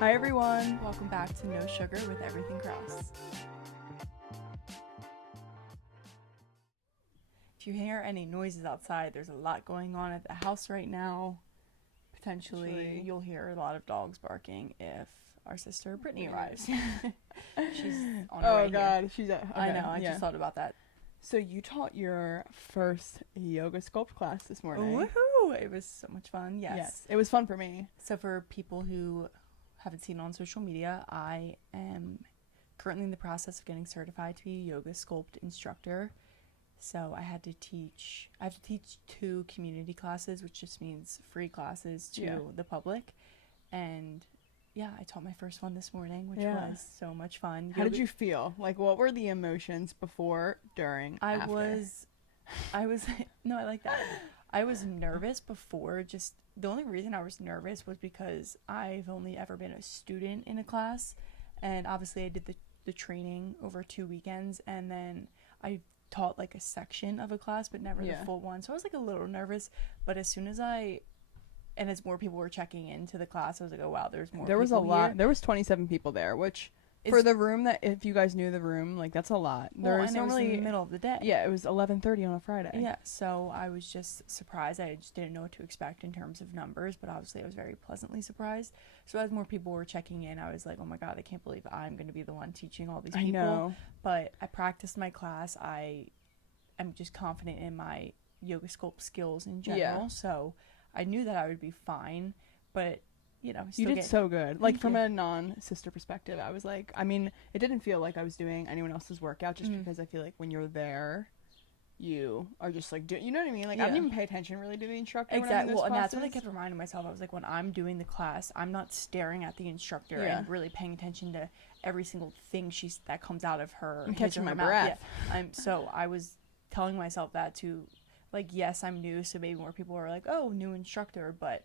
Hi everyone. Welcome back to No Sugar with Everything Cross. If you hear any noises outside, there's a lot going on at the house right now. Potentially, you'll hear a lot of dogs barking if our sister Brittany arrives. She's on her way God, here. she's at. Okay, I know, I just thought about that. So you taught your first yoga sculpt class this morning. Woohoo! It was so much fun, yes. It was fun for me. So for people who haven't seen it on social media, I am currently in the process of getting certified to be a yoga sculpt instructor. So I have to teach 2 community classes, which just means free classes to the public. And yeah, I taught my first one this morning, which was so much fun. How did you feel? Like, what were the emotions before, during, after? I was no, I like that. I was nervous before. Just the only reason I was nervous was because I've only ever been a student in a class, and obviously I did the training over 2 weekends, and then I taught like a section of a class but never the full one, so I was like a little nervous. But as more people were checking into the class, I was like, oh wow, there's more. There was a lot here. There was 27 people there, which for the room, that if you guys knew the room, like, that's a lot. It was in the middle of the day. Yeah, it was 11:30 on a Friday. Yeah, so I was just surprised. I just didn't know what to expect in terms of numbers, but obviously I was very pleasantly surprised. So as more people were checking in, I was like, oh my god, I can't believe I'm going to be the one teaching all these people. I know. But I practiced my class. I am just confident in my yoga sculpt skills in general, so I knew that I would be fine. But you did so good. Like, from a non-sister perspective, I was like, I mean, it didn't feel like I was doing anyone else's workout, just because I feel like when you're there, you are just like doing, you know what I mean? Like, I didn't even pay attention really to the instructor. Exactly. Well, and that's what I kept reminding myself. I was like, when I'm doing the class, I'm not staring at the instructor and really paying attention to every single thing that comes out of her. I'm catching my breath. breath. Yeah. So I was telling myself that to, like, yes, I'm new, so maybe more people are like, oh, new instructor, but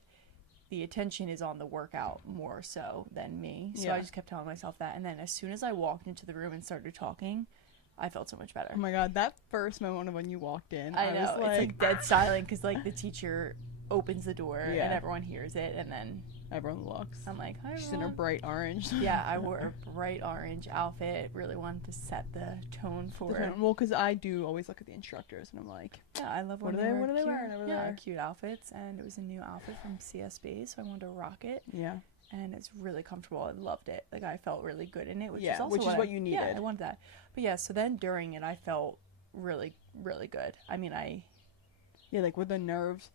the attention is on the workout more so than me. So I just kept telling myself that. And then as soon as I walked into the room and started talking, I felt so much better. Oh my god, that first moment when you walked in, I know, it's like dead silent, because like the teacher opens the door and everyone hears it, and then everyone looks. I'm like, hi, she's in her bright orange. Yeah, I wore a bright orange outfit. Really wanted to set the tone for Well, because I do always look at the instructors and I'm like, yeah, I love what are they wearing over there? Cute outfits. And it was a new outfit from CSB, so I wanted to rock it. Yeah. And it's really comfortable. I loved it. Like, I felt really good in it, which is what you needed. Yeah, I wanted that. But yeah, so then during it, I felt really, really good. I mean, like, were the nerves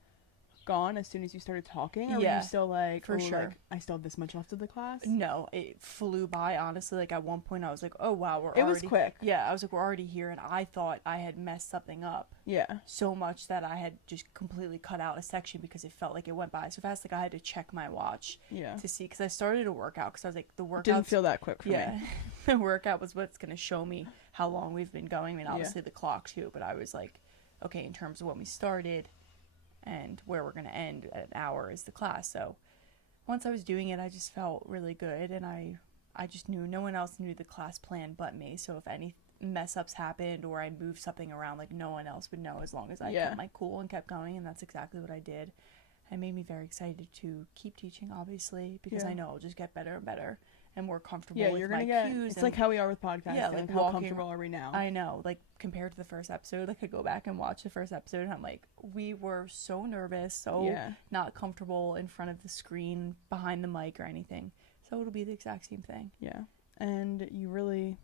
gone as soon as you started talking? Or were you still like, for sure, like, I still have this much left of the class? No, it flew by, honestly. Like, at one point I was like, oh wow, it was quick. Yeah, I was like, we're already here, and I thought I had messed something up so much that I had just completely cut out a section because it felt like it went by so fast. Like, I had to check my watch to see, because I started a workout, because I was like, the workout didn't feel that quick for me. The workout was what's going to show me how long we've been going. I mean, obviously the clock too, but I was like, okay, in terms of when we started and where we're going to end at an hour is the class. So once I was doing it, I just felt really good, and I just knew no one else knew the class plan but me. So if any mess ups happened or I moved something around, like, no one else would know, as long as I kept my cool and kept going. And that's exactly what I did. It made me very excited to keep teaching, obviously, because I know I'll just get better and better and more comfortable with my cues. It's like how we are with podcasting. Yeah, like, how comfortable are we now? I know, like, compared to the first episode, like, I go back and watch the first episode, and I'm like, we were so nervous, so not comfortable in front of the screen, behind the mic or anything. So it'll be the exact same thing. Yeah, and you really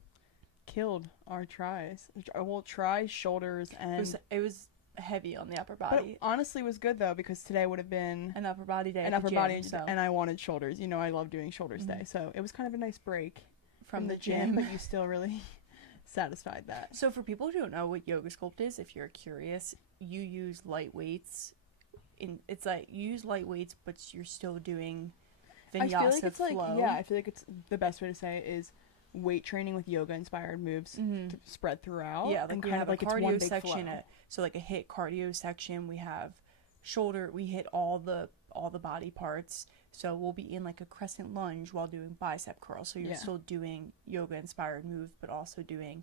killed our tries. Well, tries, shoulders, and it was heavy on the upper body. But honestly, it was good though, because today would have been an upper body day. And I wanted shoulders. You know, I love doing shoulders day, so it was kind of a nice break from the gym. But you still really satisfied that. So for people who don't know what yoga sculpt is, if you're curious, you use light weights. It's like you use light weights, but you're still doing vinyasa I feel like it's flow. I feel like it's the best way to say it is weight training with yoga inspired moves to spread throughout. Yeah, like and we kind have of like a cardio it's one big section. flow. So like a HIIT cardio section. We have shoulder. We hit all the body parts. So we'll be in like a crescent lunge while doing bicep curls. So you're still doing yoga inspired moves, but also doing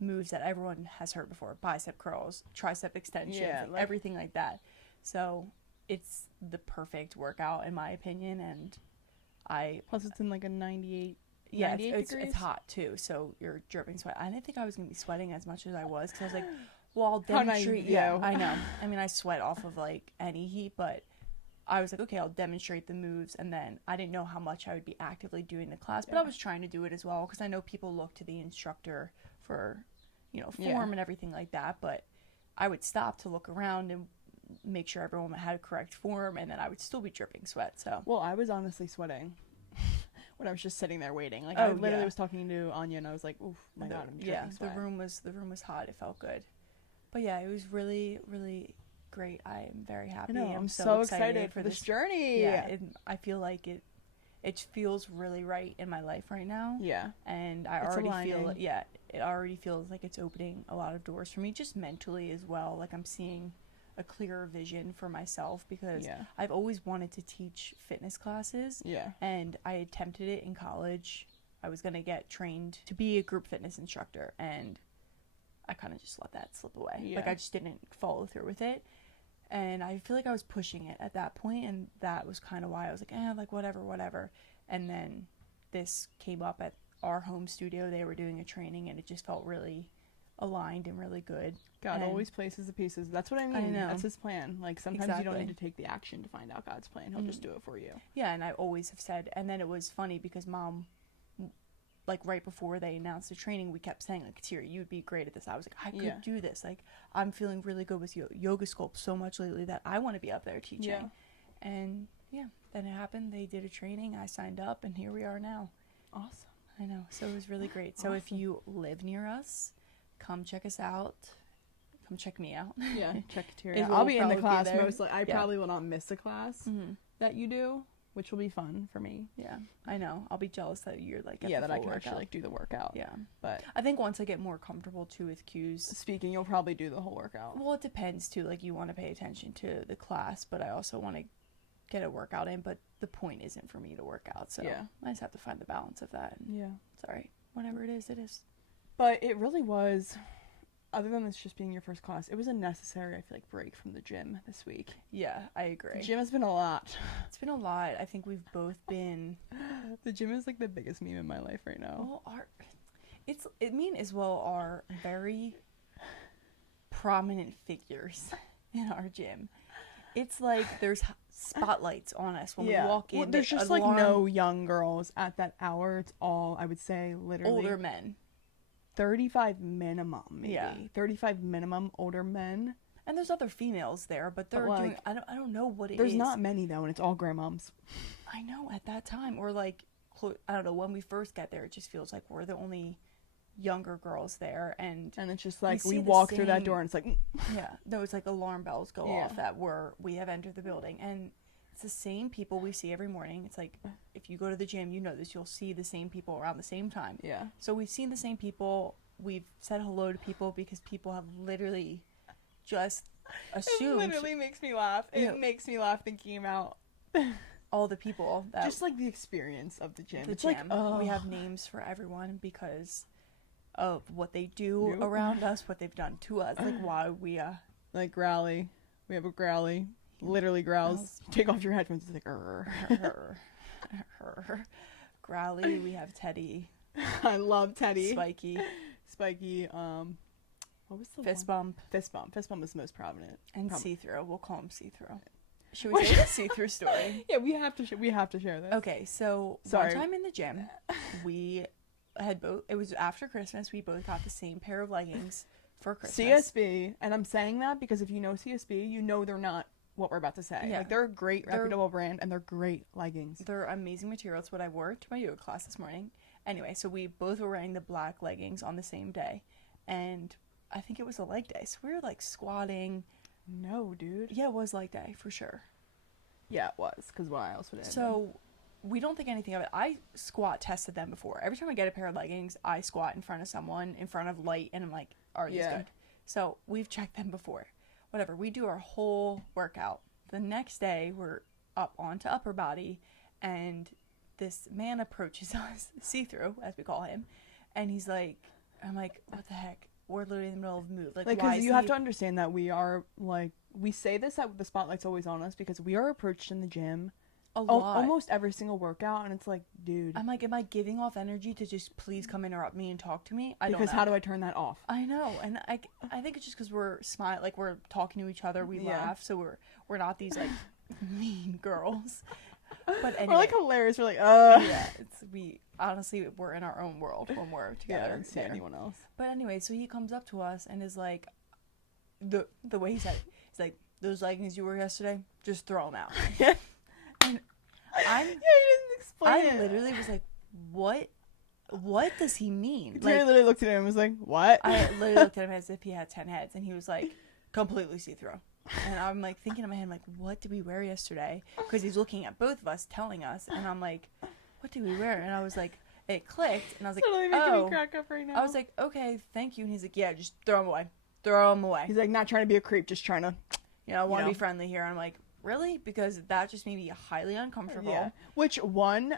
moves that everyone has heard before: bicep curls, tricep extensions, like everything like that. So it's the perfect workout in my opinion, and Plus, it's in like a 98. Yeah, 98 it's degrees? hot too, so you're dripping sweat. I didn't think I was gonna be sweating as much as I was because I was like, well, I'll How demonstrate. naive Yeah, you. I know. I mean, I sweat off of like any heat, but I was like, okay, I'll demonstrate the moves, and then I didn't know how much I would be actively doing the class, but I was trying to do it as well because I know people look to the instructor for, form and everything like that, but I would stop to look around and make sure everyone had a correct form, and then I would still be dripping sweat. So Well, I was honestly sweating when I was just sitting there waiting. Like, I literally was talking to Anya, and I was like, "Oof, my God, I'm dripping sweat." the room was hot. It felt good, but yeah, it was really, really great. I am very happy. I'm so excited for this journey. Yeah, I feel like it feels really right in my life right now. Yeah. And I It's already aligning. feel it already feels like it's opening a lot of doors for me, just mentally as well. Like I'm seeing a clearer vision for myself because I've always wanted to teach fitness classes. Yeah. And I attempted it in college. I was going to get trained to be a group fitness instructor, and I kind of just let that slip away. Yeah. Like I just didn't follow through with it. And I feel like I was pushing it at that point, and that was kind of why I was like, like whatever. And then this came up at our home studio. They were doing a training, and it just felt really aligned and really good. God always places the pieces. That's what I mean. I know. That's his plan. Like, sometimes you don't need to take the action to find out God's plan. He'll just do it for you. Yeah, and I always have said, and then it was funny because Mom, like right before they announced the training, we kept saying, like, Tira, you'd be great at this. I was like, I could do this. Like, I'm feeling really good with yoga sculpt so much lately that I want to be up there teaching. Yeah. And then it happened. They did a training. I signed up, and here we are now. Awesome. I know. So it was really great. So if you live near us, come check us out. Come check me out. Yeah, check Tira. It I'll will be in the probably be class there. mostly. I probably will not miss a class that you do, which will be fun for me. Yeah, I know. I'll be jealous that you're like at the that I full can actually workout. like do the workout. Yeah, But I think once I get more comfortable too with cues. speaking, you'll probably do the whole workout. Well, it depends too. Like you want to pay attention to the class, but I also want to get a workout in. But the point isn't for me to work out, so I just have to find the balance of that. And Yeah. it's all right. Whatever it is, it is. But it really was, other than this just being your first class, it was a necessary, I feel like, break from the gym this week. Yeah, I agree. The gym has been a lot. It's been a lot. I think we've both been. The gym is like the biggest meme in my life right now. Well, as well are very prominent figures in our gym. It's like there's spotlights on us when we walk in. Well, there's just like no young girls at that hour. It's all, I would say, literally older men. 35 minimum, maybe. Yeah. 35 minimum older men. And there's other females there, but they're doing. I don't know what it is. There's not many though, and it's all grandmoms. I know at that time, or like I don't know, when we first get there, it just feels like we're the only younger girls there, and it's just like see we the walk through that same- door, and it's like no, it's like alarm bells go off that we have entered the building, and it's the same people we see every morning. It's like if you go to the gym, you know this, you'll see the same people around the same time. Yeah. So we've seen the same people. We've said hello to people because people have literally just assumed. It literally makes me laugh. It makes me laugh thinking about all the people that just like the experience of the gym. the It's gym. like We have names for everyone because of what they do around us, what they've done to us, like why we like Growly. We have a Growly. Literally growls. Take off your headphones. It's like her. Growly. We have Teddy. I love Teddy. Spiky. What was the Fist one? bump. Fist bump. Fist bump was the most prominent. And see-through. We'll call him see-through. Should we share the see-through story? Yeah, we have to share this. Okay, so one time in the gym, we had both. It was after Christmas. We both got the same pair of leggings for Christmas. CSB, and I'm saying that because if you know CSB, you know they're not what we're about to say. Yeah. Like, they're a great reputable brand, and they're great leggings. They're amazing material. It's what I wore to my yoga class this morning. Anyway, so we both were wearing the black leggings on the same day, and I think it was a leg day. So we were like squatting. No, dude. Yeah, it was leg day for sure. Yeah, it was. Because why else would it? So we don't think anything of it. I squat tested them before. Every time I get a pair of leggings, I squat in front of someone, in front of light, and I'm like, are these good? So we've checked them before. Whatever. We do our whole workout. The next day, we're up onto upper body, and this man approaches us, see-through, as we call him, and he's like, I'm like, what the heck? We're literally in the middle of a move. Like, why because is you have to understand that we are, like, we say this that the spotlight's always on us because we are approached in the gym a lot. Almost every single workout, and it's like, dude. I'm like, am I giving off energy to just please come interrupt me and talk to me? I don't know. Because how do I turn that off? I know, and I think it's just because we're like we're talking to each other, we laugh, so we're not these like mean girls. But anyway, we're like hilarious. We're like, yeah, we honestly we're in our own world when we're together. I don't see anyone else. But anyway, so he comes up to us and is like, the way he said it, he's like, those leggings you wore yesterday, just throw them out. And he didn't explain it. I literally was like, what does he mean? Like, literally looked at him and was like, what? I literally looked at him as if he had 10 heads, and he was like, completely see-through. And I'm like thinking in my head, like, what did we wear yesterday? Because he's looking at both of us, telling us, and I'm like, what did we wear? And I was like, it clicked, and I was like, totally making me crack up right now. I was like, okay, thank you. And he's like, yeah, just throw them away. Throw them away. He's like, not trying to be a creep, just trying to, I want to be friendly here. And I'm like, really? Because that just made me highly uncomfortable. Yeah. Which one,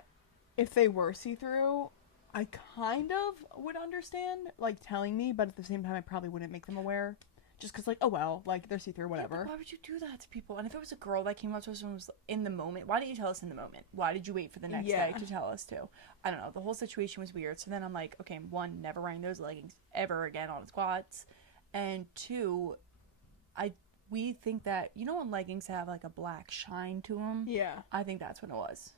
if they were see-through, I kind of would understand, like, telling me, but at the same time, I probably wouldn't make them aware. Just because, like, oh, well, like, they're see-through, whatever. Yeah, why would you do that to people? And if it was a girl that came up to us and was in the moment, why didn't you tell us in the moment? Why did you wait for the next day to tell us to? I don't know. The whole situation was weird. So then I'm like, okay, one, never wearing those leggings ever again on squats. And two, we think that, when leggings have, like, a black shine to them? Yeah. I think that's what it was.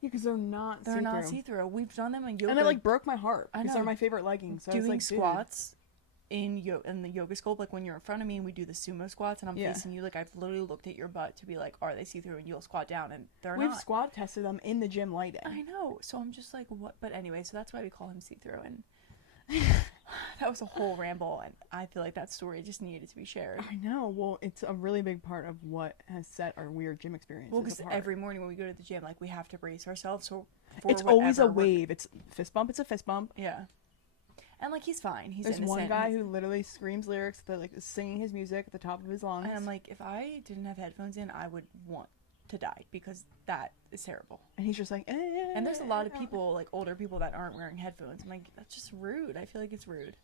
Yeah, because they're not see-through. They're not see-through. We've done them in yoga. And it, like, broke my heart. I know. Because they're my favorite leggings. So doing I was like, squats in the yoga sculpt, like when you're in front of me and we do the sumo squats and I'm facing you, like I've literally looked at your butt to be like, are they see-through? And you'll squat down and they're not. We've squat tested them in the gym lighting. I know. So I'm just like, what? But anyway, so that's why we call him see-through. And that was a whole ramble, and I feel like that story just needed to be shared. I know. Well, it's a really big part of what has set our weird gym experiences Well, because apart. every morning when we go to the gym, like, we have to brace ourselves. So it's always a wave. It's fist bump. It's a fist bump. Yeah. And, like, he's fine. He's There's innocent. one guy who literally screams lyrics that, like, is singing his music at the top of his lungs. And I'm like, if I didn't have headphones in, I would want to die because that is terrible. And he's just like, And there's a lot of people, like older people, that aren't wearing headphones. I'm like, that's just rude. I feel like it's rude.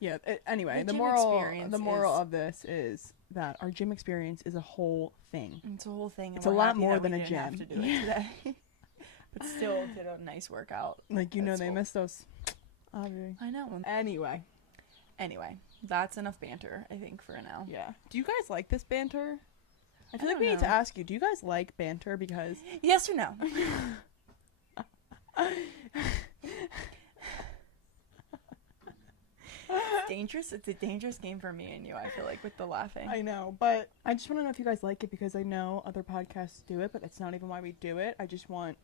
Yeah. Anyway, the moral of this is that our gym experience is a whole thing. It's a whole thing. And it's a lot more than a gym. Have to do it today. But still did a nice workout. Like, they missed us. I know. Anyway, that's enough banter, I think, for now. Yeah. Do you guys like this banter? I feel like we need to ask you, do you guys like banter? Because yes or no? It's dangerous. It's a dangerous game for me and you, I feel like, with the laughing. I know, but I just want to know if you guys like it, because I know other podcasts do it, but that's not even why we do it. I just want,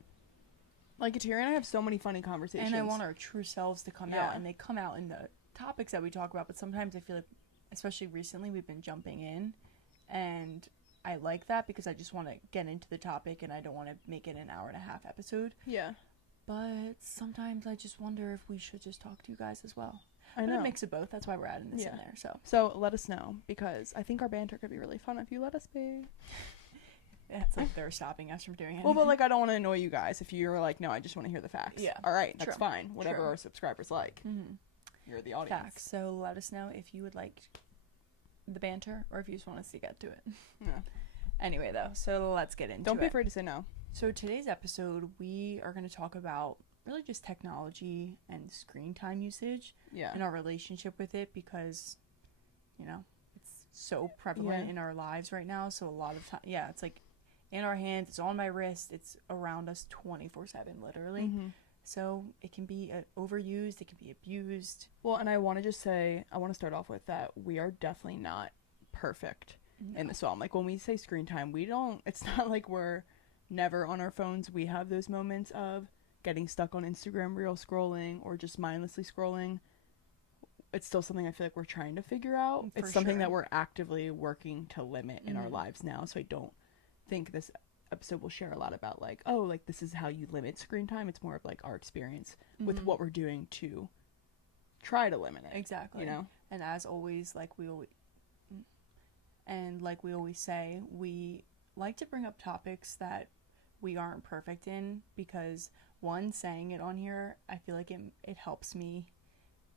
like, Atiri and I have so many funny conversations. And I want our true selves to come out, and they come out in the topics that we talk about, but sometimes I feel like, especially recently, we've been jumping in, and I like that because I just want to get into the topic and I don't want to make it an hour-and-a-half episode. Yeah. But sometimes I just wonder if we should just talk to you guys as well. I know. But a mix of both. That's why we're adding this in there. So let us know, because I think our banter could be really fun if you let us be. It's like they're stopping us from doing anything. Well, but, like, I don't want to annoy you guys if you're like, no, I just want to hear the facts. Yeah. All right, that's fine. Whatever our subscribers like. Mm-hmm. You're the audience. Facts. So let us know if you would like the banter or if you just want us to get to it. Yeah. Anyway, though, so let's get into it. Don't be afraid to say no. So today's episode, we are going to talk about really just technology and screen time usage and our relationship with it, because, it's so prevalent in our lives right now. So a lot of time, it's like in our hands, it's on my wrist, it's around us 24/7, literally. Mm-hmm. So it can be overused, it can be abused. Well, and I want to start off with that we are definitely not perfect in this. So I'm like, when we say screen time, it's not like we're never on our phones. We have those moments of getting stuck on Instagram reel scrolling or just mindlessly scrolling. It's still something I feel like we're trying to figure out. It's something that we're actively working to limit in our lives now. So I don't think this episode will share a lot about, like, oh, like, this is how you limit screen time. It's more of, like, our experience with what we're doing to try to limit it. Exactly. And as always, like we always say, we like to bring up topics that we aren't perfect in, because one, saying it on here, I feel like it helps me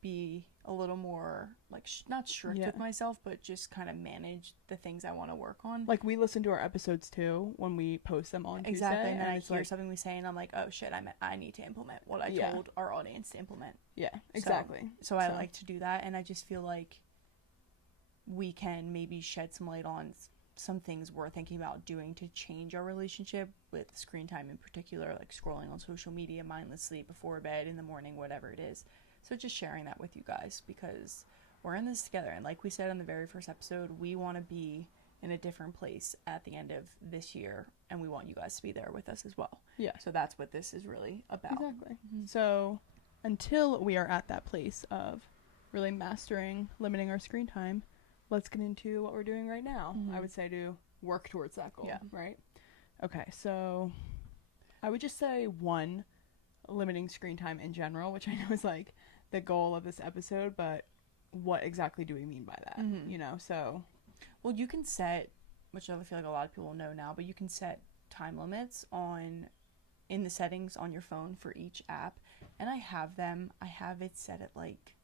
be a little more like not strict Yeah. with myself, but just kind of manage the things I want to work on. Like, we listen to our episodes too when we post them on Exactly, Tuesday, and then I it's hear like, something we say, and I'm like, oh shit, I need to implement what I Yeah. told our audience to implement. yeah, exactly. So I like to do that, and I just feel like we can maybe shed some light on some things we're thinking about doing to change our relationship with screen time in particular, like scrolling on social media mindlessly before bed, in the morning, whatever it is. So just sharing that with you guys, because we're in this together, and like we said on the very first episode, we want to be in a different place at the end of this year, and we want you guys to be there with us as well. Yeah. So that's what this is really about. Exactly. So until we are at that place of really mastering limiting our screen time, let's get into what we're doing right now. I would say to work towards that goal. Yeah. Right? Okay, so I would just say one, limiting screen time in general, which I know is like the goal of this episode, but what exactly do we mean by that? You know, so Well, you can set, which I feel like a lot of people know now, but you can set time limits in the settings on your phone for each app. And I have it set at like,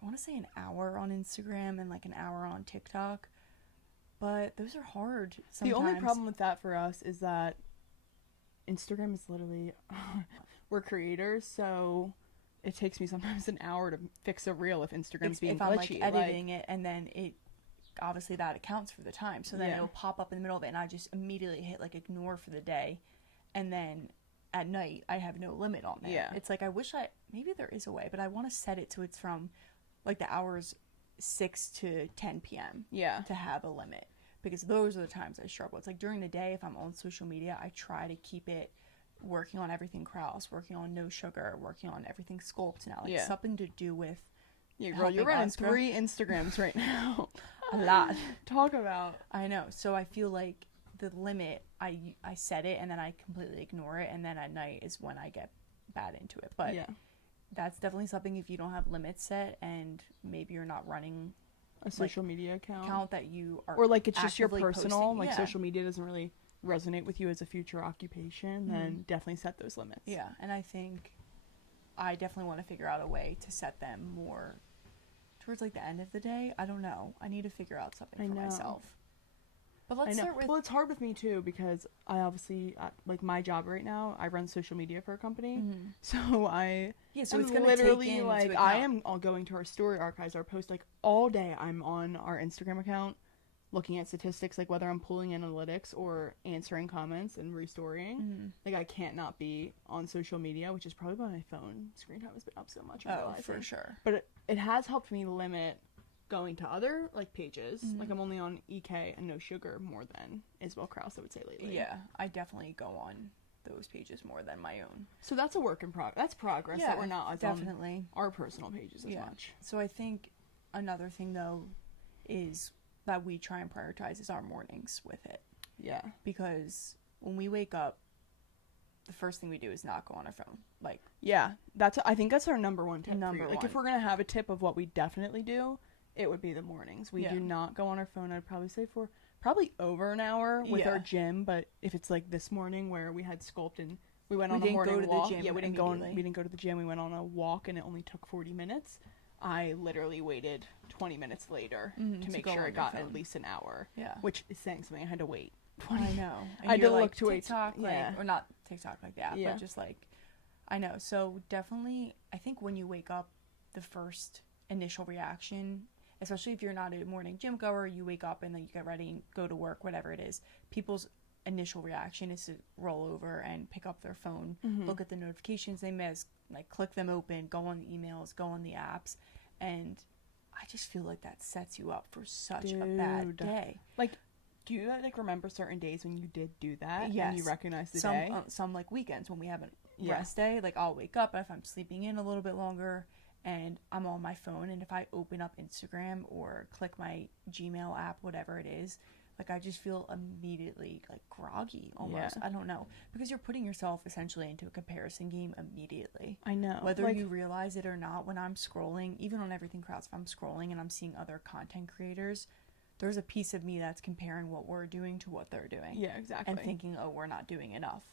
I want to say an hour on Instagram and like an hour on TikTok. But those are hard sometimes. the only problem with that for us is that Instagram is literally we're creators, so it takes me sometimes an hour to fix a reel if Instagram's being if I'm glitchy. like editing it, and then it obviously that accounts for the time, so then Yeah. it'll pop up in the middle of it, and I just immediately hit like ignore for the day, and then at night I have no limit on there. Yeah. It's like maybe there is a way, but I want to set it so it's from like the hours 6 to 10 p.m. Yeah. to have a limit, because those are the times I struggle. It's like during the day, if I'm on social media, I try to keep it working on everything Krause, working on No Sugar, working on everything Sculpt now, like Yeah. something to do with Yeah, girl, you're helping running us grow. 3 Instagrams right now. a lot. Talk about. I know. So I feel like the limit, I set it and then I completely ignore it, and then at night is when I get bad into it. But Yeah. that's definitely something, if you don't have limits set and maybe you're not running A social media account. account that you are, Or like it's just your actively personal, posting. like Yeah. social media doesn't really resonate with you as a future occupation, then definitely set those limits. Yeah, and I think I definitely want to figure out a way to set them more towards like the end of the day. I don't know. I need to figure out something I for know. myself. But I let's know. start with Well, it's hard with me too because I obviously like my job right now. I run social media for a company, so I so am it's gonna literally take into like account. I am all going to our story archives, our post like all day. I'm on our Instagram account, looking at statistics, like whether I'm pulling analytics or answering comments and restoring. Like I can't not be on social media, which is probably why my phone screen time has been up so much. I'm Oh, realizing. for sure. But it has helped me limit going to other like pages. Like I'm only on EK and No Sugar more than Isabel Krause, I would say, lately. Yeah, I definitely go on those pages more than my own. So that's a work in progress. That's progress that we're not as definitely. on our personal pages as much. So I think another thing though is that we try and prioritize is our mornings with it, Yeah. because when we wake up, the first thing we do is not go on our phone. Like, Yeah. I think that's our number one tip. Number for you. Like if one. we're gonna have a tip of what we definitely do, it would be the mornings. We Yeah. do not go on our phone. I'd probably say for probably over an hour with our Yeah. gym. But if it's like this morning where we had Sculpt and we went We on a didn't go morning to the walk. gym Yeah, we didn't go to the gym. We went on a walk and it only took 40 minutes. I literally waited 20 minutes later to make go sure on it your got phone. at least an hour. Yeah. Which is saying something. I had to wait. I know. And I had you're to like, look to wait. TikTok, like, Yeah. or not TikTok like that, Yeah. but just like, I know. So definitely, I think when you wake up, the first initial reaction, especially if you're not a morning gym goer, you wake up and then you get ready and go to work, whatever it is, people's initial reaction is to roll over and pick up their phone, look at the notifications they missed, like click them open, go on the emails, go on the apps, and I just feel like that sets you up for such a bad Dude. day. Like, do you like remember certain days when you did do that? Yes. And you recognize the some, day? some like weekends when we have a Yeah. rest day, like I'll wake up if I'm sleeping in a little bit longer and I'm on my phone, and if I open up Instagram or click my Gmail app, whatever it is, like I just feel immediately like groggy almost. Yeah. I don't know, because you're putting yourself essentially into a comparison game immediately. I know. Whether like, you realize it or not, when I'm scrolling, even on Everything Krause, if I'm scrolling and I'm seeing other content creators, there's a piece of me that's comparing what we're doing to what they're doing. Yeah, exactly. And thinking, oh, we're not doing enough.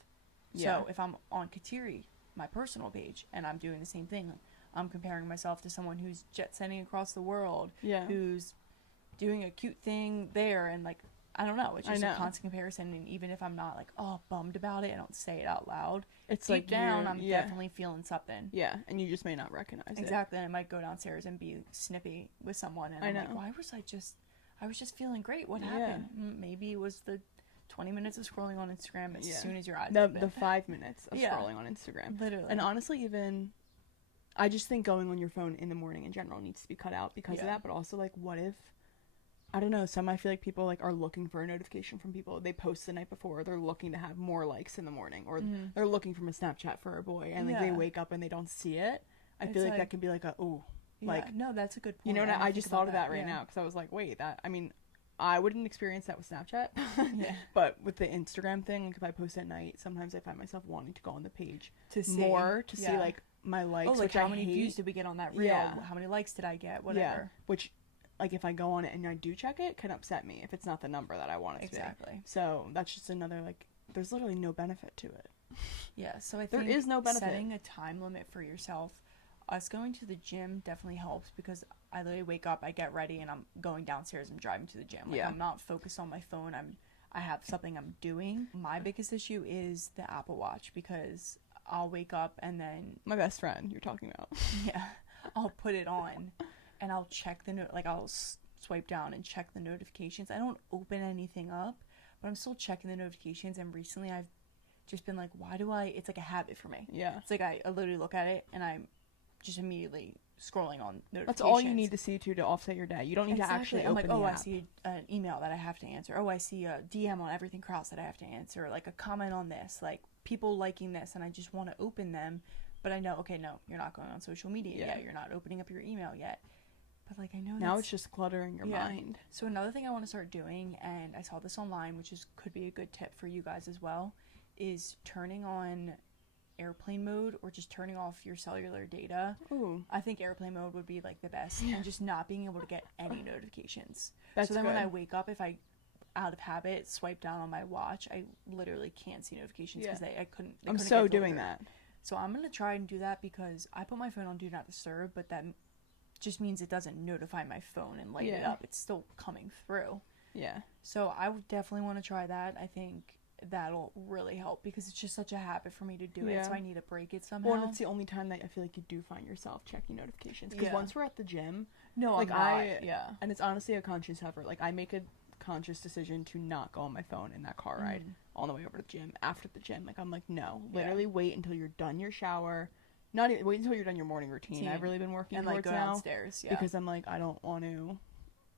Yeah. So if I'm on Kateri, my personal page, and I'm doing the same thing, I'm comparing myself to someone who's jet setting across the world, Yeah. who's doing a cute thing there, and like, I don't know, it's just a constant comparison. And even if I'm not like, oh, bummed about it, I don't say it out loud. It's deep like down, I'm definitely feeling something. Yeah, and you just may not recognize it. Exactly, and I might go downstairs and be snippy with someone, and I'm like, why was I was just feeling great. What happened? Maybe it was the 20 minutes of scrolling on Instagram as soon as your eyes open. The 5 minutes of scrolling on Instagram. Literally. And honestly, even, I just think going on your phone in the morning in general needs to be cut out because of that, but also, like, what if, I don't know, I feel like people, like, are looking for a notification from people. They post the night before, they're looking to have more likes in the morning, or they're looking from a Snapchat for a boy, and, like, they wake up and they don't see it. I feel like that could be, like, no, that's a good point. You know, I just thought of that right now, because I was like, wait, I wouldn't experience that with Snapchat, but with the Instagram thing, like, if I post at night, sometimes I find myself wanting to go on the page to see, like, my likes, like, which how many views did we get on that reel? How many likes did I get? Whatever. Which, like, if I go on it and I do check it, can upset me if it's not the number that I want it to be. Exactly. So that's just another, like, there's literally no benefit to it. Yeah, so I think there is no benefit. Setting a time limit for yourself. Us going to the gym definitely helps because I literally wake up, I get ready, and I'm going downstairs and driving to the gym. Like, I'm not focused on my phone. I have something I'm doing. My biggest issue is the Apple Watch because I'll wake up and then... My best friend you're talking about. Yeah. I'll put it on and I'll check I'll swipe down and check the notifications. I don't open anything up, but I'm still checking the notifications, and recently I've just been like, it's like a habit for me. Yeah. It's like I literally look at it and I'm just immediately scrolling on notifications. That's all you need to see to offset your day. You don't need to actually open the app. I see an email that I have to answer. Oh, I see a DM on Everything Cross that I have to answer. Like a comment on this. Like people liking this, and I just want to open them. But I know, okay, no, you're not going on social media yet. You're not opening up your email yet. But like I know now it's just cluttering your mind. So another thing I want to start doing, and I saw this online, which could be a good tip for you guys as well, is turning on airplane mode or just turning off your cellular data. Ooh. I think airplane mode would be like the best, and just not being able to get any notifications. That's so then good. When I wake up, if I out of habit swipe down on my watch, I literally can't see notifications because I couldn't. I'm so doing that. So I'm gonna try and do that because I put my phone on Do Not Disturb, but that just means it doesn't notify my phone and light it up. It's still coming through. Yeah. So I would definitely want to try that. I think that'll really help because it's just such a habit for me to do it, so I need to break it somehow. Well, and it's the only time that I feel like you do find yourself checking notifications, because once we're at the gym, like and it's honestly a conscious effort. Like I make a conscious decision to not go on my phone in that car ride on the way over to the gym. After the gym, like I'm like, no, literally wait until you're done your shower. Not even, wait until you're done your morning routine. I've really been working towards go now downstairs, because I'm like, I don't want to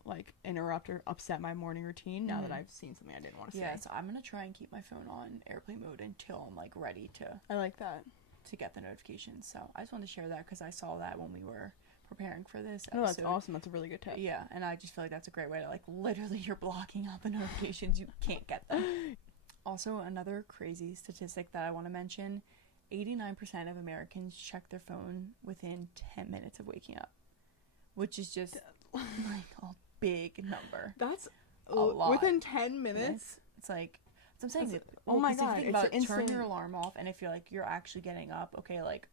like interrupt or upset my morning routine now that I've seen something I didn't want to say. Yeah, so I'm gonna try and keep my phone on airplane mode until I'm like ready to. I like that. To get the notifications. So I just wanted to share that because I saw that when we were preparing for this episode. No, that's awesome. That's a really good tip. Yeah, and I just feel like that's a great way to like literally you're blocking out the notifications. You can't get them. Also, another crazy statistic that I want to mention: 89% of Americans check their phone within 10 minutes of waking up, which is just like a big number. That's a lot. Within 10 minutes? It's like, I'm saying, oh my god, it's about turn your alarm off, and if you're like, you're actually getting up, okay, like,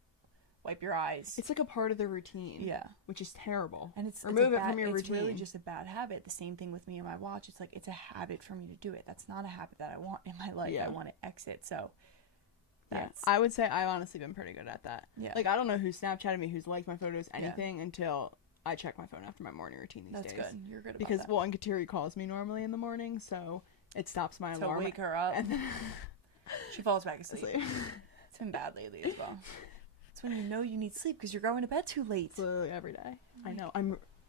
wipe your eyes. It's like a part of the routine. Yeah. Which is terrible. And it's remove it from your routine. It's really just a bad habit. The same thing with me and my watch. It's like, it's a habit for me to do it. That's not a habit that I want in my life. I want to exit, so... I would say I've honestly been pretty good at that. Yeah. Like, I don't know who's Snapchatted me, who's liked my photos, anything, until I check my phone after my morning routine these days. That's good. You're good about because, that. Well, and Kateri calls me normally in the morning, so it stops my alarm. To wake her up. And then she falls back asleep. It's been bad lately as well. It's when you know you need sleep because you're going to bed too late. It's literally every day. I know.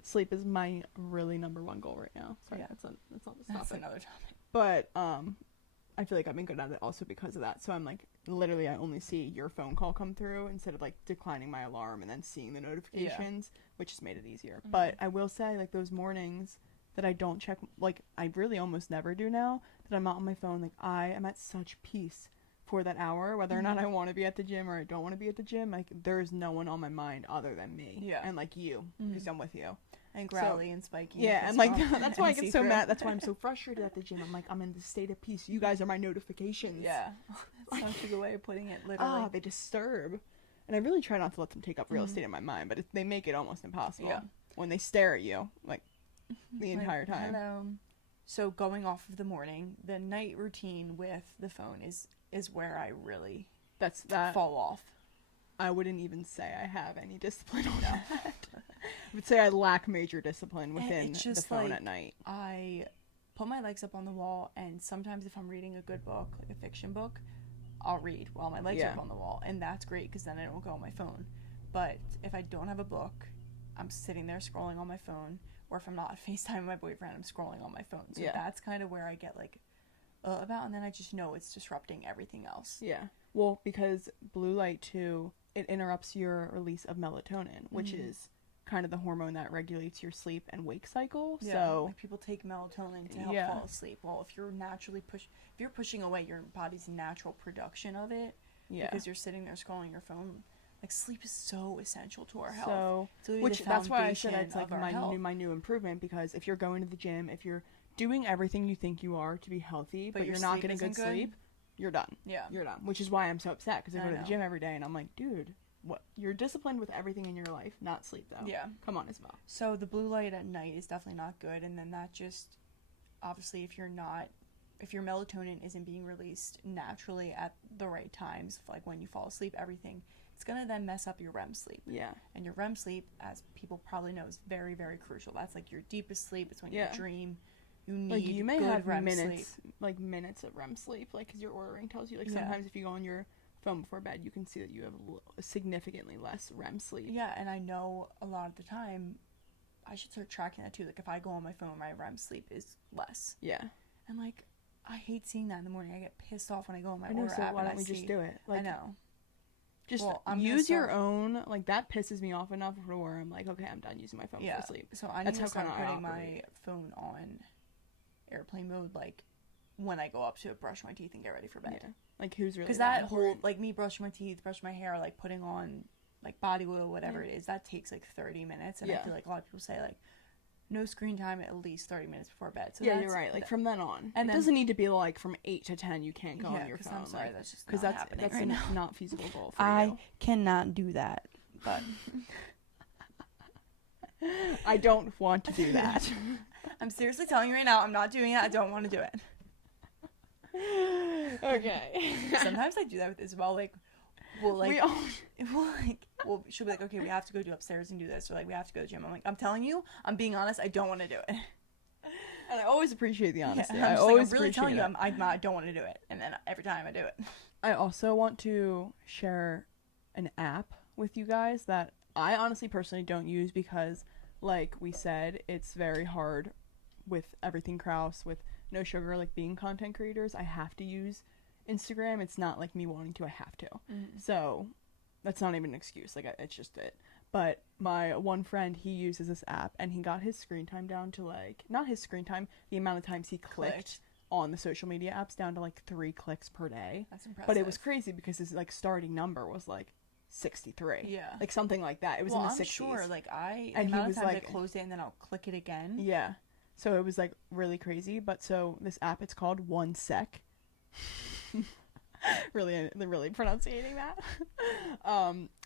Sleep is my really number one goal right now. Sorry, that's not this topic. That's another topic. But, I feel like I've been good at it also because of that. So I'm like, literally, I only see your phone call come through instead of like declining my alarm and then seeing the notifications, which has made it easier. Mm-hmm. But I will say, like, those mornings that I don't check, like, I really almost never do now, that I'm not on my phone. Like, I am at such peace for that hour, whether or not I want to be at the gym or I don't want to be at the gym. Like, there's no one on my mind other than me. Yeah. And like you, because I'm with you. And Growly and Spiky. Yeah, and like that's why I get so mad. That's why I'm so frustrated at the gym. I'm like, I'm in the state of peace. You guys are my notifications. Yeah. That's such a good way of putting it, literally. They disturb. And I really try not to let them take up real estate in my mind, but they make it almost impossible. Yeah. When they stare at you, like, the entire time. Hello. So going off of the morning, the night routine with the phone is where I really fall off. I wouldn't even say I have any discipline on that. I would say I lack major discipline within the phone like, at night. I put my legs up on the wall, and sometimes if I'm reading a good book, like a fiction book, I'll read while my legs are up on the wall, and that's great because then I don't go on my phone. But if I don't have a book, I'm sitting there scrolling on my phone, or if I'm not FaceTime my boyfriend, I'm scrolling on my phone. So that's kind of where I get like about, and then I just know it's disrupting everything else. Yeah. Well, because blue light too, it interrupts your release of melatonin, which is kind of the hormone that regulates your sleep and wake cycle. Yeah. So like people take melatonin to help fall asleep. Well, if you're naturally if you're pushing away your body's natural production of it, because you're sitting there scrolling your phone, like sleep is so essential to our health. So that's why I said it's like my new improvement, because if you're going to the gym, if you're doing everything you think you are to be healthy, but you're not getting good sleep, you're done. Yeah. You're done. Which is why I'm so upset, because I go to the gym every day and I'm like, dude, what? You're disciplined with everything in your life, not sleep though. Yeah. Come on, Isabel. So the blue light at night is definitely not good, and then that just, obviously if your melatonin isn't being released naturally at the right times, like when you fall asleep, everything, it's going to then mess up your REM sleep. Yeah. And your REM sleep, as people probably know, is very, very crucial. That's like your deepest sleep. It's when you dream. You need like you may good have REM minutes, sleep. Like minutes of REM sleep, like because your Oura Ring tells you. Like sometimes if you go on your phone before bed, you can see that you have significantly less REM sleep. Yeah, and I know a lot of the time, I should start tracking that too. Like if I go on my phone, my REM sleep is less. Yeah. And like, I hate seeing that in the morning. I get pissed off when I go on my Oura app. Why don't we just do it? Like, I know. Just use your own, like, that pisses me off enough where I'm like, okay, I'm done using my phone for sleep. So I need to start putting my phone on airplane mode, like, when I go up to brush my teeth and get ready for bed. Yeah. Like, who's really because that whole, like, me brushing my teeth, brushing my hair, like, putting on, like, body oil, whatever it is, that takes, like, 30 minutes. And I feel like a lot of people say, like, no screen time at least 30 minutes before bed. So you're right. Like, from then on. And it doesn't need to be, like, from 8 to 10 you can't go on your phone. I'm sorry, like, that's just not happening right now. That's not feasible goal for you. I cannot do that, but... I don't want to do that. I'm seriously telling you right now, I'm not doing it. I don't want to do it. Okay. Sometimes I do that with Isabel, like... she'll be like, okay, we have to go do upstairs and do this, or like we have to go to the gym. I'm like, I'm telling you, I'm being honest, I don't want to do it. And I always appreciate the honesty. I'm really telling you, I don't want to do it, and then every time I do it. I also want to share an app with you guys that I honestly personally don't use because, like we said, it's very hard with everything Kraus, with no sugar, like being content creators. I have to use Instagram. It's not like me wanting to, I have to. So that's not even an excuse, like it's just it. But my one friend, he uses this app and he got his screen time down to like, not his screen time, the amount of times he clicked on the social media apps down to like 3 clicks per day. That's impressive. But it was crazy because his like starting number was like 63. Yeah. Like something like that. It was in the 60s. I'm sure, like the amount of times I closed it and then I'll click it again. Yeah. So it was like really crazy. But so this app, it's called One Sec. really pronunciating that.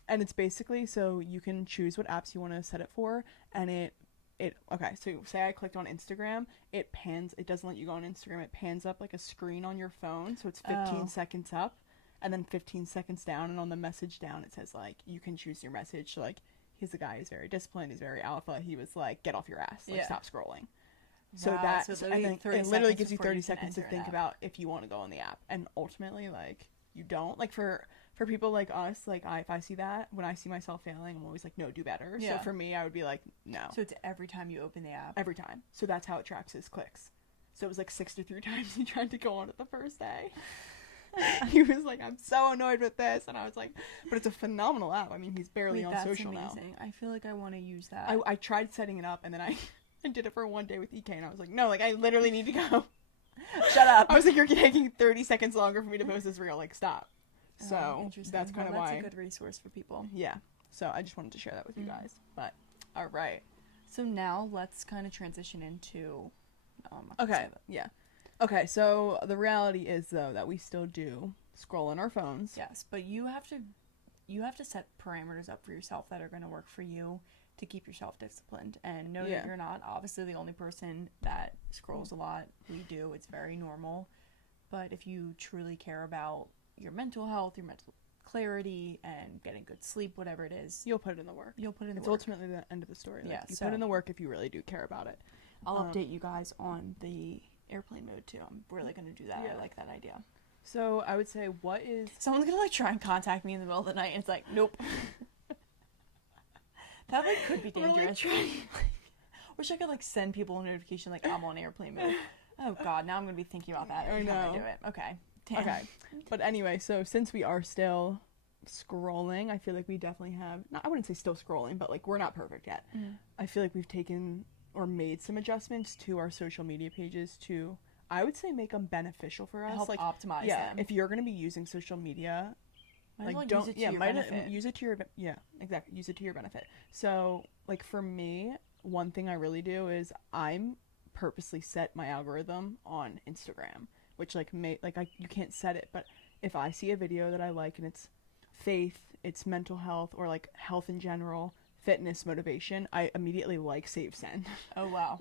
And it's basically, so you can choose what apps you want to set it for, and it okay, so say I clicked on Instagram, it doesn't let you go on Instagram, it pans up like a screen on your phone, so it's 15 seconds up and then 15 seconds down, and on the message down it says like you can choose your message. So like he's a guy, he's very disciplined, he's very alpha, he was like, get off your ass, like stop scrolling. So and then it literally gives you 30 seconds to think about if you want to go on the app. And ultimately, like, you don't. Like, for people like us, like, if I see that, when I see myself failing, I'm always like, no, do better. Yeah. So for me, I would be like, no. So it's every time you open the app? Every time. So that's how it tracks his clicks. So it was like 63 times he tried to go on it the first day. He was like, I'm so annoyed with this. And I was like, but it's a phenomenal app. I mean, he's barely on social now. That's amazing. I feel like I want to use that. I tried setting it up, and then I did it for one day with EK, and I was like, no, like, I literally need to go. Shut up. I was like, you're taking 30 seconds longer for me to post this reel. Like, stop. So that's kind of why. That's a good resource for people. Yeah. So I just wanted to share that with you guys. But, all right. So now let's kind of transition into... okay. Yeah. Okay, so the reality is, though, that we still do scroll on our phones. Yes, but you have to you have to set parameters up for yourself that are going to work for you to keep yourself disciplined, and know that you're not obviously the only person that scrolls a lot. We do. It's very normal. But if you truly care about your mental health, your mental clarity, and getting good sleep, whatever it is, you'll put in the work. It's ultimately the end of the story. Like, you put in the work if you really do care about it. I'll update you guys on the airplane mode too. I'm really going to do that. I like that idea. So I would say, what is... Someone's going to like try and contact me in the middle of the night, and it's like, nope. That like could be dangerous. Wish I could like send people a notification like I'm on airplane mode. Oh god, now I'm going to be thinking about that every time I do it. Okay. Damn. Okay. But anyway, so since we are still scrolling, I feel like we definitely have... I wouldn't say still scrolling, but like we're not perfect yet. I feel like we've taken or made some adjustments to our social media pages to... I would say make them beneficial for us. Help like optimize them. If you're going to be using social media, use it to your benefit. Use it to your exactly. Use it to your benefit. So, like for me, one thing I really do is I'm purposely set my algorithm on Instagram, which you can't set it, but if I see a video that I like and it's faith, it's mental health, or like health in general, fitness, motivation, I immediately save, send. Oh wow.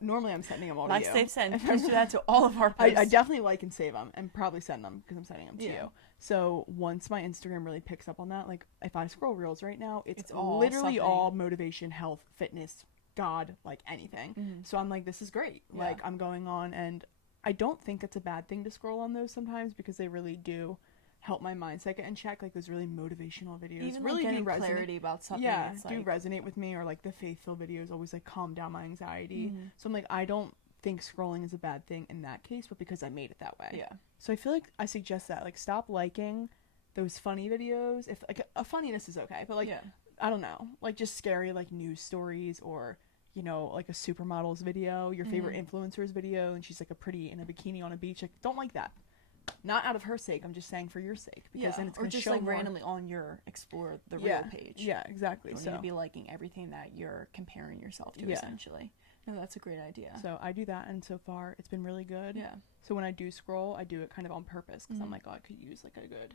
Normally I'm sending them all to you. Save, send. Please do that to all of our posts. I definitely like and save them and probably send them because I'm sending them to you. So once my Instagram really picks up on that, like if I scroll reels right now, it's literally all motivation, health, fitness, God, like anything. So I'm like, this is great. Like I'm going on, and I don't think it's a bad thing to scroll on those sometimes because they really do help my mindset get in check. Like those really motivational videos even really like do resonate. Clarity about something. Yeah, it's do resonate with me, or like the faith-filled videos always like calm down my anxiety. So I'm like, I don't think scrolling is a bad thing in that case, but because I made it that way. Yeah. So I feel like I suggest that, like, stop liking those funny videos. If like a funniness is okay, but like I don't know, like just scary like news stories, or you know, like a supermodel's video, your favorite influencer's video, and she's like a pretty in a bikini on a beach. Like, don't like that. Not out of her sake, I'm just saying for your sake, because then it's going to show like more... randomly on your Explore the Real page. Yeah, exactly. You don't need to be liking everything that you're comparing yourself to, essentially. No, that's a great idea. So I do that, and so far it's been really good. Yeah. So when I do scroll, I do it kind of on purpose, because I'm like, oh, I could use like a good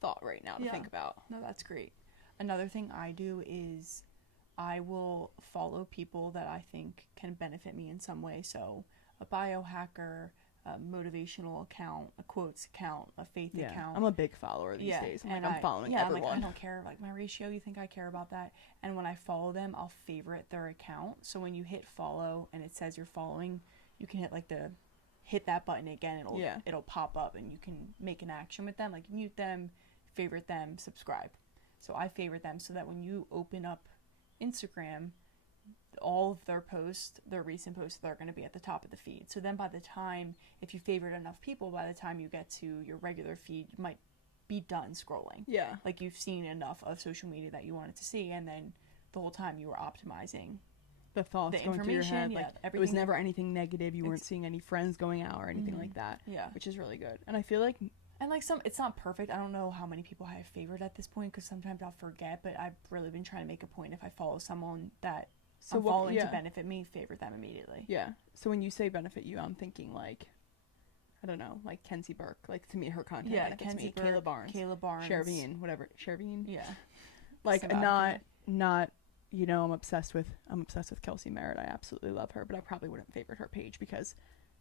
thought right now to think about. No, that's great. Another thing I do is I will follow people that I think can benefit me in some way. So a biohacker, a motivational account, a quotes account, a faith account. I'm a big follower these days. I'm following everyone. I'm like, I don't care, like my ratio, you think I care about that? And when I follow them, I'll favorite their account. So when you hit follow and it says you're following, you can hit that button again, it'll pop up, and you can make an action with them, like mute them, favorite them, subscribe. So I favorite them so that when you open up Instagram, all of their posts, their recent posts, they're going to be at the top of the feed. So then by the time, if you favorite enough people, by the time you get to your regular feed, you might be done scrolling. Yeah. Like you've seen enough of social media that you wanted to see, and then the whole time you were optimizing the thoughts going through your head. Like, it was never anything negative. You weren't seeing any friends going out or anything like that. Yeah. Which is really good. And I feel like... And like it's not perfect. I don't know how many people I have favored at this point, because sometimes I'll forget, but I've really been trying to make a point, if I follow someone that I'm following to benefit me, favorite them immediately. Yeah. So when you say benefit you, I'm thinking like, I don't know, like Kenzie Burke. Like, to me, her content benefits me. Kayla Barnes. Shervine, whatever. Shervine? Yeah. Like, not, you know, I'm obsessed with Kelsey Merritt. I absolutely love her, but I probably wouldn't favorite her page because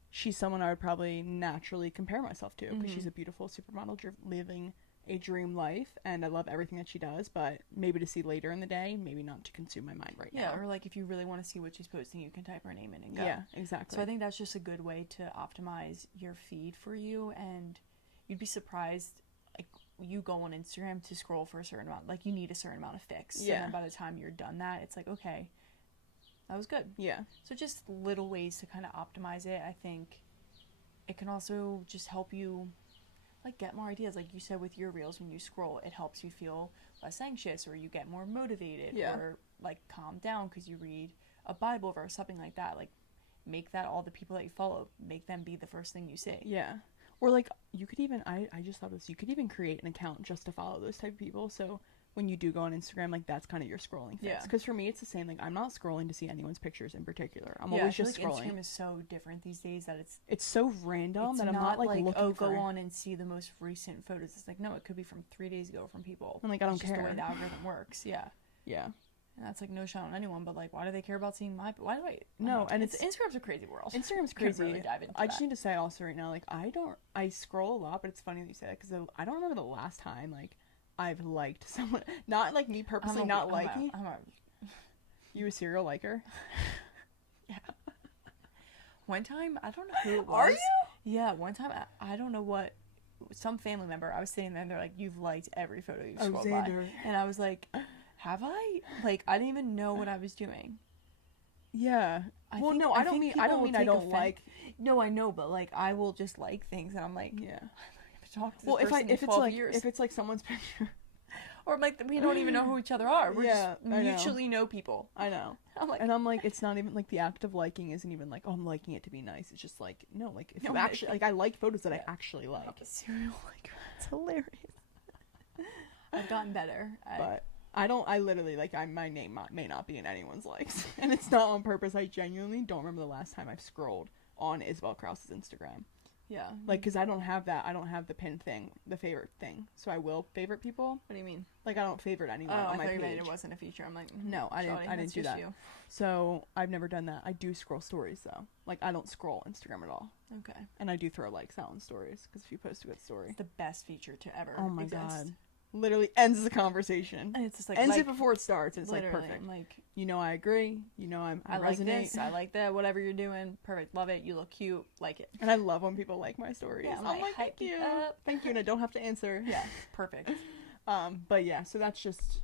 she's someone I would probably naturally compare myself to, because she's a beautiful supermodel living a dream life, and I love everything that she does, but maybe to see later in the day, maybe not to consume my mind right now. Yeah, or like if you really want to see what she's posting, you can type her name in and go. Yeah, exactly. So I think that's just a good way to optimize your feed for you, and you'd be surprised, like, you go on Instagram to scroll for a certain amount, like you need a certain amount of fix. Yeah. And then by the time you're done that, it's like, okay, that was good. Yeah. So just little ways to kind of optimize it. I think it can also just help you like get more ideas. Like you said with your reels, when you scroll, it helps you feel less anxious, or you get more motivated, or like calm down because you read a Bible verse, something like that. Like make that all the people that you follow, make them be the first thing you see. Yeah. Or like you could even, I just thought this, you could even create an account just to follow those type of people. So when you do go on Instagram, like that's kind of your scrolling fix. Yeah. Because for me, it's the same. Like I'm not scrolling to see anyone's pictures in particular. I'm I always feel just like scrolling. Instagram is so different these days that it's so random that I'm not like looking oh, for. go on and see the most recent photos. It's like, no, it could be from 3 days ago from people. And like I don't It's just care. the way the algorithm works. Yeah. Yeah. And that's like no shot on anyone, but like, why do they care about seeing my? Why do I? No, and it's Instagram's a crazy world. Instagram's Could crazy. really dive into I just that. need to say also right now, like I scroll a lot, but it's funny that you say that because I don't remember the last time like I've liked someone, not like me purposely not liking. You a serial liker? Yeah. One time, I don't know who it was. Are you? Yeah, one time, I don't know what, some family member, I was sitting there and they're like, you've liked every photo you've scrolled by. Xander. And I was like, have I? Like, I didn't even know what I was doing. Yeah. I don't mean I don't like. No, I know, but like, I will just like things and I'm like, Yeah. I've talked to this Well, person if in it's 12 like years. if it's like someone's picture. Or like, we don't even know who each other are. We're Yeah, just I know. mutually know people. I know. I'm like, And I'm like, it's not even like the act of liking isn't even like, oh, I'm liking it to be nice. It's just like, no, like if No, you I- actually like, I like photos that I Yeah. actually like. I'm a serial liker. It's hilarious. I've gotten better. But I don't. I literally like. My name may not be in anyone's likes, and it's not on purpose. I genuinely don't remember the last time I've scrolled on Isabel Krause's Instagram. yeah. Like, cause I don't have that. I don't have the pin thing, the favorite thing. So I will favorite people. What do you mean? Like I don't favorite anyone Oh, on I my thought you meant page. it wasn't a feature. I'm like, No, I didn't. Shawty, I that's didn't do just that. you. So I've never done that. I do scroll stories though. Like I don't scroll Instagram at all, Okay. and I do throw likes out on stories because if you post a good story, It's the best feature to ever oh my exist. god, literally ends the conversation. And it's just like, Ends like it before it starts. And it's like literally, perfect. I'm like, You know I agree. You know I I like resonate. this. I like that. Whatever you're doing, perfect. Love it. You look cute. Like it. And I love when people like my stories. Yeah, I'm I'm like, like, thank you. hype it up. Thank you, and I don't have to answer. Yeah. Perfect. But yeah, so that's just,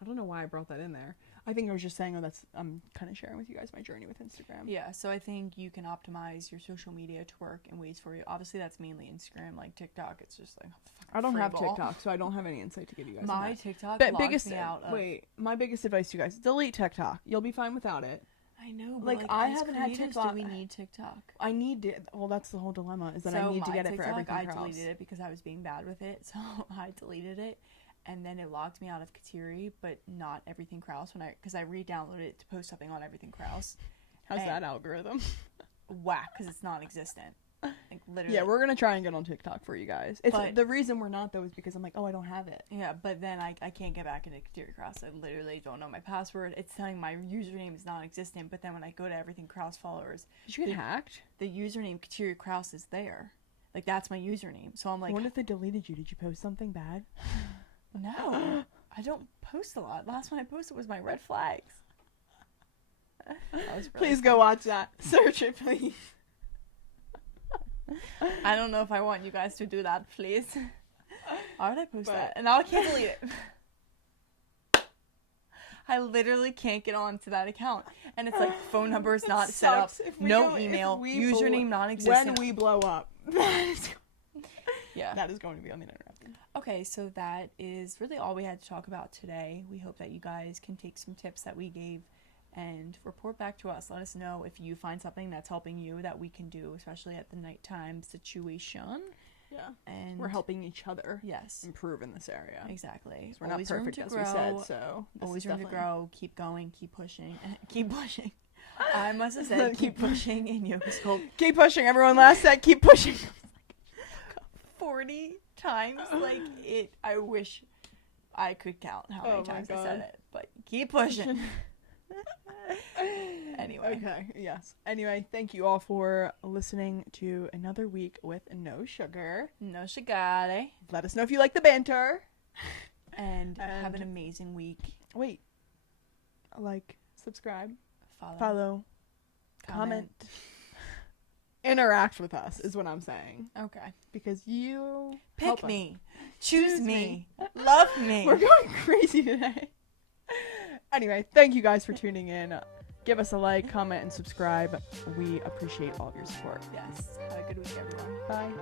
I don't know why I brought that in there. I think I was just saying, I'm kind of sharing with you guys my journey with Instagram. Yeah. So I think you can optimize your social media to work in ways for you. Obviously, that's mainly Instagram. Like TikTok, it's just like I don't free have ball. TikTok, so I don't have any insight to give you guys. on My that. TikTok But logs biggest me out of. my biggest advice to you guys: delete TikTok. You'll be fine without it. I know. But like, like I as haven't had creatives, TikTok. Do we need TikTok? I need to. Well, that's the whole dilemma is that So I need to my get it for TikTok, everything. I Krause. deleted it because I was being bad with it, so I deleted it, and then it locked me out of Kateri, but not Everything Krause because I re-downloaded it to post something on Everything Krause. How's And- that algorithm? Whack, because it's non-existent. Like literally. Yeah, we're gonna try and get on TikTok for you guys. It's But- the reason we're not though is because I'm like, oh, I don't have it. Yeah, but then I can't get back into Kateri Krause. I literally don't know my password. It's telling my username is non-existent, but then when I go to Everything Krause followers, Did you get hacked? the username Kateri Krause is there. Like that's my username. So I'm I like, wonder if they deleted you. Did you post something bad? no, I don't post a lot. Last one I posted was my red flags. That was really Please go watch that. Search it, please. I don't know if I want you guys to do that, please. Why would I post But- that? And now I can't delete it. I literally can't get onto that account. And it's like phone number is not set up. No email. Username non-existent. When we blow up, that Yeah. is going to be on the internet. Okay, so that is really all we had to talk about today. We hope that you guys can take some tips that we gave and report back to us. Let us know if you find something that's helping you that we can do, especially at the nighttime situation. Yeah. And We're helping each other Yes, improve in this area. exactly. 'Cause we're not perfect, as we said, so this Always is room to definitely- grow. Keep going. Keep pushing. Keep pushing. I must have said keep pushing in yoga's called Keep pushing, everyone. Last set, keep pushing. 40 times. Like it. I wish I could count how many Oh my times I God. said it, but keep pushing. Anyway. Okay, yes. Anyway, thank you all for listening to another week with No Sugar. No shigare. Let us know if you like the banter. And have an And- amazing week. Wait. Like, subscribe, Follow. follow, comment. Interact with us is what I'm saying. Okay. Because you Pick help us. me. Choose Choose me. me. Love me. We're going crazy today. Anyway, thank you guys for tuning in. Give us a like, comment, and subscribe. We appreciate all of your support. Yes. Have a good week, everyone. Bye.